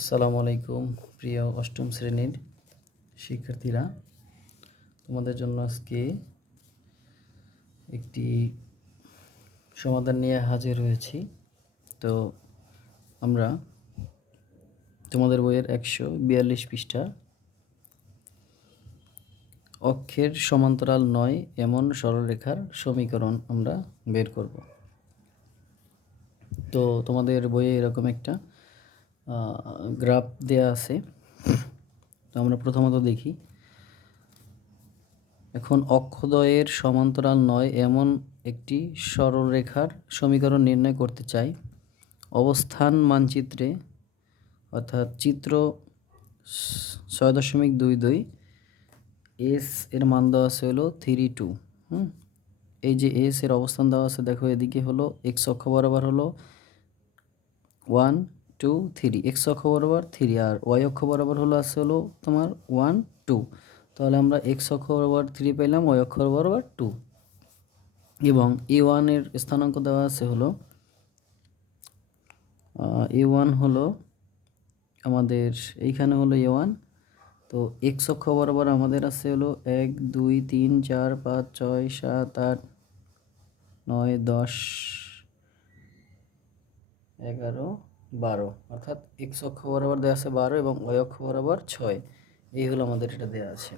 আসসালামু আলাইকুম, প্রিয় অষ্টম শ্রেণির শিক্ষার্থীরা। তোমাদের জন্য আজকে একটি সমাধান নিয়ে হাজির হয়েছি। তো আমরা তোমাদের বইয়ের একশো বিয়াল্লিশ পৃষ্ঠা, অক্ষের সমান্তরাল নয় এমন সরলরেখার সমীকরণ আমরা বের করব। তো তোমাদের বইয়ে এরকম একটা গ্রাফ দেয়া আছে। তো আমরা প্রথমত দেখি। এখন অক্ষদয়ের সমান্তরাল নয় এমন একটি সরলরেখার সমীকরণ নির্ণয় করতে চাই। অবস্থান মানচিত্রে, অর্থাৎ চিত্র ছয় দশমিক দুই দুই এস এর মান দেওয়া আছে হলো থ্রি টু হুম? এই যে এস এর অবস্থান দেওয়া আছে, দেখো এদিকে হলো এক্স অক্ষ বরাবর হলো ওয়ান টু থ্রি এক্স অক্ষ বরাবর থ্রি আর ওয়াই অক্ষ বরাবর হলো আছে হলো তোমার ওয়ান টু তাহলে আমরা এক্স অক্ষ বরাবর থ্রি পেলাম ওয়াই অক্ষ বরাবর টু এবং এ ওয়ানের স্থানাঙ্ক দেওয়া আছে হলো এ ওয়ান হলো আমাদের, এইখানে হলো এ ওয়ান তো এক্স অক্ষ বরাবর আমাদের আছে হলো এক, দুই, তিন, চার, পাঁচ, ছয়, সাত, আট, নয়, দশ, এগারো বারো। অর্থাৎ এক্স অক্ষ বরাবর দেওয়া আছে বারো এবং ওয়াই অক্ষ বরাবর ছয়। এই হলো আমাদের এটা দেওয়া আছে।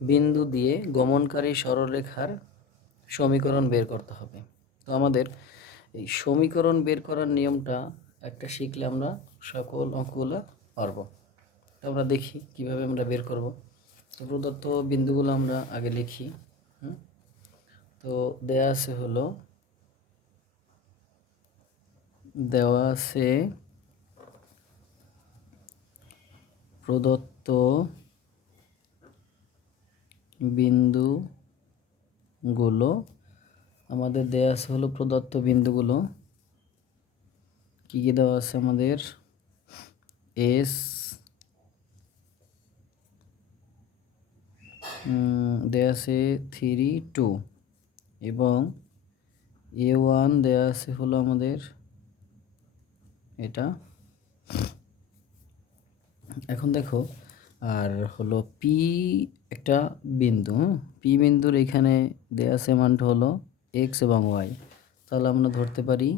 বিন্দু দিয়ে গমনকারী সরলরেখার সমীকরণ বের করতে হবে। তো আমাদের এই সমীকরণ বের করার নিয়মটা একটা শিখলে আমরা সকল অঙ্কগুলো পারব। আমরা দেখি কীভাবে আমরা বের করব। তো প্রদত্ত বিন্দুগুলো আমরা আগে লিখি, হুম? তো দেয়া আছে হলো দেওয়া আছে। প্রদত্ত বিন্দুগুলো আমাদের দেওয়া আছে হলো প্রদত্ত বিন্দুগুলো। কী কী দেওয়া আছে আমাদের? এস দেওয়া আছে থ্রি টু এবং এ ওয়ান দেওয়া আছে হলো আমাদের এটা। এখন দেখো, আর হলো পি একটা বিন্দু পি বিন্দুর এখানে দেয়া আছে মানটা হলো এক্স এবং ওয়াই তাহলে আমরা ধরতে পারি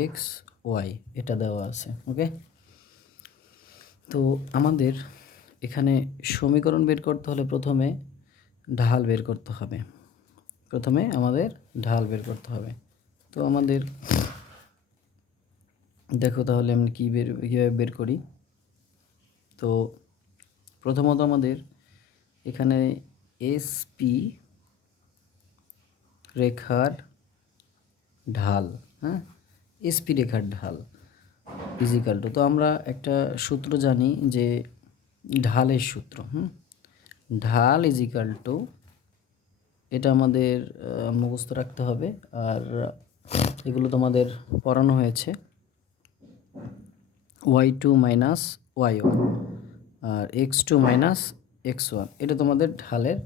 এক্স ওয়াই এটা দেওয়া আছে ওকে তো আমাদের এখানে সমীকরণ বের করতে হলে প্রথমে ঢাল বের করতে হবে। প্রথমে আমাদের ঢাল বের করতে হবে। তো আমাদের দেখো তাহলে আমি কী বের, কীভাবে বের করি? তো প্রথমত আমাদের এখানে এসপি রেখার ঢাল হ্যাঁ? এসপি রেখার ঢাল ইজিক্যাল টু তো আমরা একটা সূত্র জানি যে ঢালের সূত্র, হুম? ঢাল ইজিক্যাল টু এটা আমাদের মুখস্থ রাখতে হবে আর এগুলো তোমাদের পড়ানো হয়েছে। Y two minus Y one আর X two minus X one এটা তোমাদের ঢালের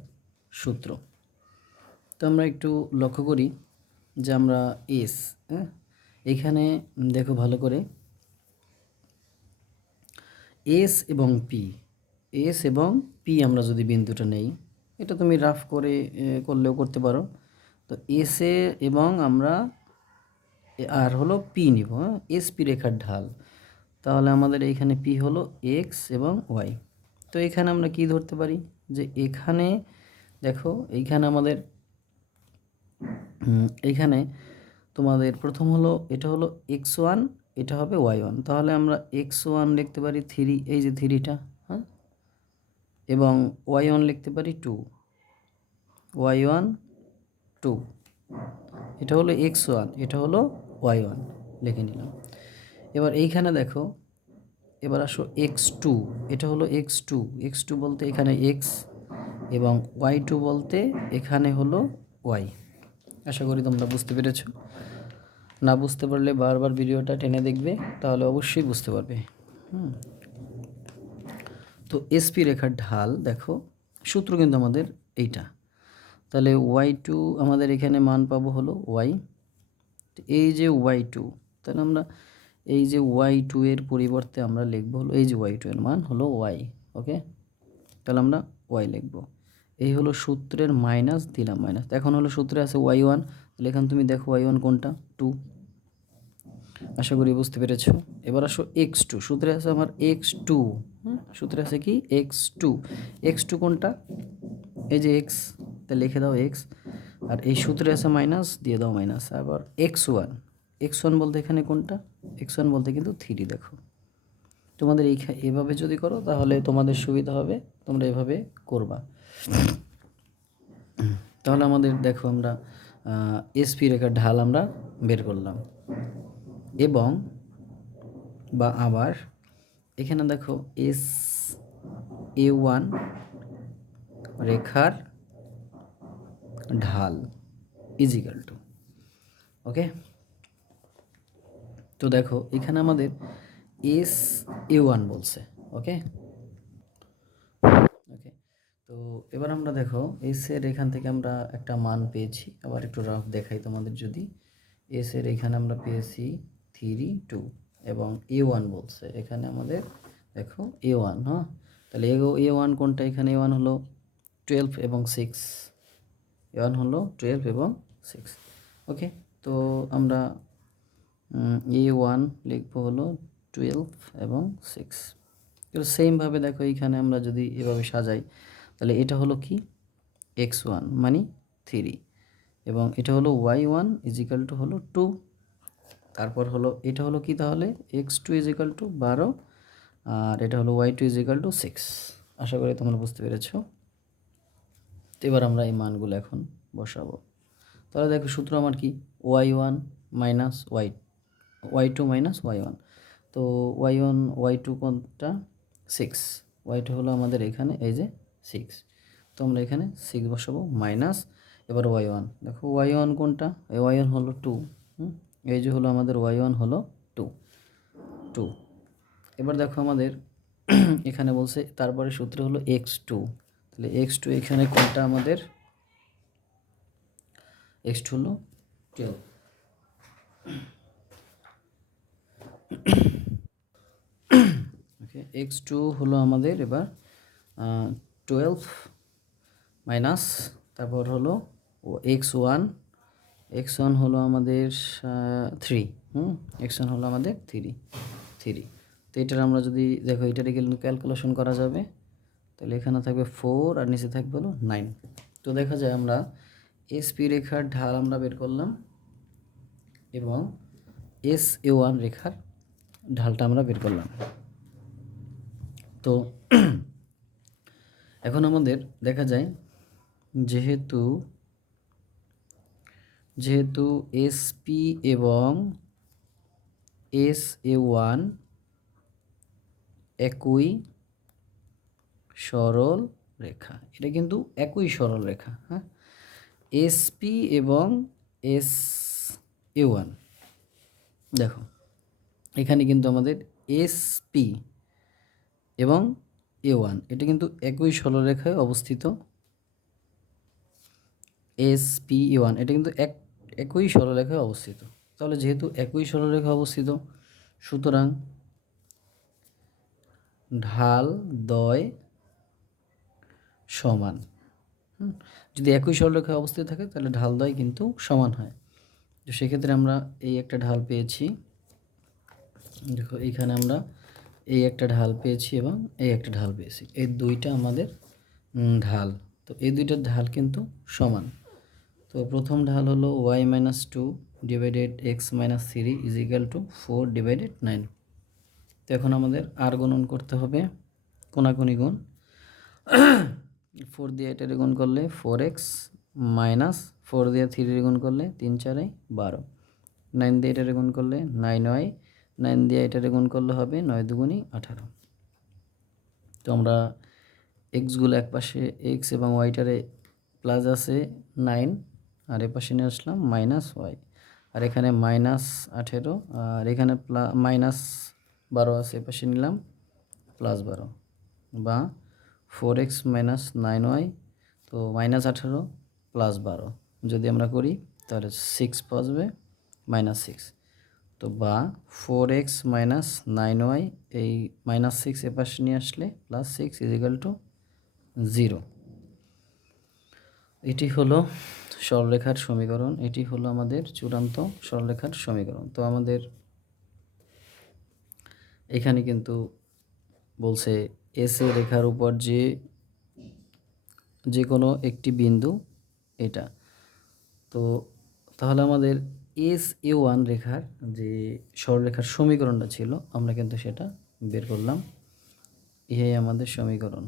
সূত্র। তো আমরা একটু লক্ষ্য করি যে আমরা এস হ্যাঁ? এখানে, দেখো ভালো করে। এস এবং পি এস এবং পি আমরা যদি বিন্দুটা নেই, এটা তুমি রাফ করে করলেও করতে পারো। তো এসে এবং আমরা আর হলো পি নিব হ্যাঁ? এস পি রেখার ঢাল। তাহলে আমাদের এইখানে পি হলো এক্স এবং ওয়াই তো এখানে আমরা কি ধরতে পারি? যে এখানে, দেখো, এইখানে আমাদের এইখানে তোমাদের প্রথম হলো, এটা হলো এক্স ওয়ান এটা হবে ওয়াই ওয়ান তাহলে আমরা এক্স ওয়ান লিখতে পারি থ্রি এই যে থ্রিটা হ্যাঁ? এবং ওয়াই ওয়ান লিখতে পারি টু ওয়াই ওয়ান টু এটা হলো এক্স ওয়ান এটা হলো ওয়াই ওয়ান লিখে নিলাম। এবার এইখানে দেখো এবার আসো এক্স টু এটা হলো এক্স টু এক্স টু বলতে এখানে এক্স এবং ওয়াই টু বলতে এখানে হলো ওয়াই আশা করি তোমরা বুঝতে পেরেছ। না বুঝতে পারলে বারবার ভিডিওটা টেনে দেখবে, তাহলে অবশ্যই বুঝতে পারবে। হুম। তো এসপি রেখার ঢাল, দেখো, সূত্র কিন্তু আমাদের এইটা। তাহলে ওয়াই টু আমাদের এখানে মান পাবো হলো ওয়াই এই যে ওয়াই টু তাহলে আমরা এই যে ওয়াই টু এর পরিবর্তে আমরা লিখব হলো, এই যে ওয়াই টু এর মান হলো ওয়াই ওকে তাহলে আমরা ওয়াই লিখব। এই হলো সূত্রের মাইনাস দিলাম মাইনাস এখন হলো সূত্রে আছে ওয়াই ওয়ান তাহলে এখানে তুমি দেখো ওয়াই ওয়ান কোনটা? টু আশা করি বুঝতে পেরেছ। এবার আসো এক্স টু সূত্রে আছে আমার এক্স টু হ্যাঁ সূত্রে আছে কি? এক্স টু এক্স টু কোনটা? এই যে এক্স তা লিখে দাও এক্স আর এই সূত্রে আছে মাইনাস দিয়ে দাও মাইনাস আবার এক্স ওয়ান এক্স ওয়ান বলতে এখানে কোনটা? এক্স ওয়ান বলতে কিন্তু থ্রি দেখো। তোমাদের এই এভাবে যদি করো, তাহলে তোমাদের সুবিধা হবে, তোমরা এভাবে করবা। তাহলে আমাদের দেখো আমরা এসপি রেখার ঢাল আমরা বের করলাম। এবং বা আবার এখানে দেখো এস এ ওয়ান রেখার ঢাল ইজিক্যাল টু ওকে তো দেখো, এখানে আমাদের এস এ ওয়ান বলছে ওকে ওকে তো এবার আমরা দেখো এস এর এখান থেকে আমরা একটা মান পেয়েছি, আবার একটু রাফ দেখাই তোমাদের যদি। এস এর এখানে আমরা পেয়েছি থ্রি টু এবং এ ওয়ান বলছে, এখানে আমাদের দেখো এ ওয়ান হ্যাঁ? তাহলে এ ওয়ান কোনটা? এখানে এ ওয়ান হলো টুয়েলভ এবং সিক্স এ ওয়ান হলো টুয়েলভ এবং সিক্স ওকে তো আমরা এ ওয়ান লিখব হলো টুয়েলভ এবং সিক্স তো সেমভাবে দেখো এইখানে আমরা যদি এভাবে সাজাই, তাহলে এটা হলো কি? এক্স ওয়ান মানে থ্রি এবং এটা হলো ওয়াই ওয়ান ইজিক্যাল টু হলো টু তারপর হলো, এটা হলো কি তাহলে? এক্স টু ইজিক্যাল টু বারো আর এটা হলো Y two equal to six আশা করি তোমরা বুঝতে পেরেছ। তো এবার আমরা এই মানগুলো এখন বসাবো। তাহলে দেখো সূত্র আমার কি? Y one minus Y Y two minus Y one তো ওয়াই ওয়ান ওয়াই টু কোনটা? সিক্স ওয়াই টু হলো আমাদের এখানে, এই যে সিক্স তো আমরা এখানে সিক্স বসাবো মাইনাস এবার ওয়াই ওয়ান দেখো ওয়াই ওয়ান কোনটা? এই ওয়াই ওয়ান হলো টু এই যে হলো আমাদের ওয়াই ওয়ান হলো টু টু এবার দেখো আমাদের এখানে বলছে, তারপরে সূত্র হলো এক্স টু তাহলে এক্স টু এখানে কোনটা আমাদের? এক্স টু হলো টুয়েলভ ওকে এক্স টু হলো আমাদের এবার টুয়েলভ মাইনাস তারপর হলো এক্স ওয়ান এক্স ওয়ান হলো আমাদের থ্রি হুম? এক্স ওয়ান হলো আমাদের থ্রি থ্রি তো এটার আমরা যদি, দেখো এটার ক্যালকুলেশন করা যাবে, তাহলে এখানে থাকবে ফোর আর নিচে থাকবে হলো নাইন তো দেখা যায় আমরা এসপি রেখার ঢাল আমরা বের করলাম এবং এস এ ওয়ান রেখার ঢালটা আমরা বের করলাম। তো এখন আমাদের দেখা যায় যেহেতু যেহেতু এসপি এবং এস এ ওয়ান একই সরল রেখা। এটা কিন্তু একই সরল রেখা হ্যাঁ? এসপি এবং এস এ ওয়ান দেখো, এখানে কিন্তু আমাদের এসপি এবং এ ওয়ান এটা কিন্তু একই সরলরেখায় অবস্থিত। এস পি ই ওয়ান এটা কিন্তু এক, একই সরলরেখায় অবস্থিত। তাহলে যেহেতু একই সরলরেখা অবস্থিত, সুতরাং ঢাল দয় সমান। যদি একই সরলরেখায় অবস্থিত থাকে, তাহলে ঢাল দয় কিন্তু সমান হয়। তো সেক্ষেত্রে আমরা এই একটা ঢাল পেয়েছি। দেখো, এইখানে আমরা এই একটা ঢাল পেয়েছি এবং এই একটা ঢাল পেয়েছি। এই দুইটা আমাদের ঢাল। তো এই দুইটার ঢাল কিন্তু সমান। তো প্রথম ঢাল হলো Y minus two divided X minus three is equal to four divided nine তো এখন আমাদের আর গণন করতে হবে কোনাকুনি গুণ। ফোর দিয়ে এটার গুণ করলে ফোর এক্স মাইনাস ফোর দিয়ে থ্রি গুণ করলে তিন চারে বারো। নাইন দিয়ে এটার গুণ করলে নাইন ওয়াই নাইন দিয়ে এটারে গুণ করলে হবে নয় দুগুণি আঠারো। তো আমরা এক্সগুলো এক পাশে এক্স এবং ওয়াইটারে প্লাস আছে নাইন আর এ পাশে নিয়ে আসলাম মাইনাস ওয়াই আর এখানে মাইনাস আঠেরো, আর এখানে প্লা মাইনাস বারো আছে এ পাশে নিলাম প্লাস বারো। বা four x minus nine y তো মাইনাস আঠেরো প্লাস বারো। যদি আমরা করি তাহলে সিক্স পাওয়া মাইনাস সিক্স তো বা four x minus nine y এই মাইনাস সিক্স এপাশে নিয়ে আসলে plus six is equal to zero এটি হলো সরলরেখার সমীকরণ, এটি হলো আমাদের চূড়ান্ত সরলরেখার সমীকরণ। তো আমাদের এখানে কিন্তু বলছে এস এ রেখার উপর যে যে কোনো একটি বিন্দু এটা। তো তাহলে আমাদের এস এ ওয়ান রেখার যে সরলরেখার সমীকরণটা ছিল, আমরা কিন্তু সেটা বের করলাম। ইহাই আমাদের সমীকরণ।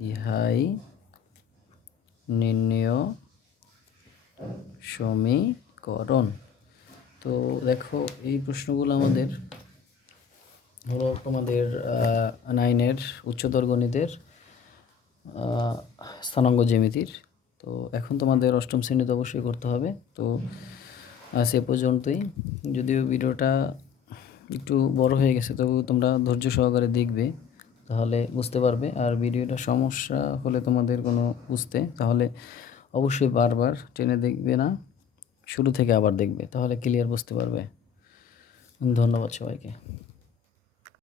ইহাই নির্ণয় সমীকরণ। তো দেখো, এই প্রশ্নগুলো আমাদের হলো তোমাদের নাইনের উচ্চতর গণিতের স্থানাঙ্গ জ্যামিতির। তো এখন তোমাদের অষ্টম শ্রেণীতে অবশ্যই করতে হবে। তো এ পর্যন্তই। যদিও ভিডিওটা একটু বড় হয়ে গেছে তবু তোমরা ধৈর্য সহকারে দেখবে, তাহলে বুঝতে পারবে। আর ভিডিওটা সমস্যা হলে তোমাদের কোনো বুঝতে, তাহলে অবশ্যই বারবার টেনে দেখবে না, শুরু থেকে আবার দেখবে, তাহলে ক্লিয়ার বুঝতে পারবে। ধন্যবাদ সবাইকে।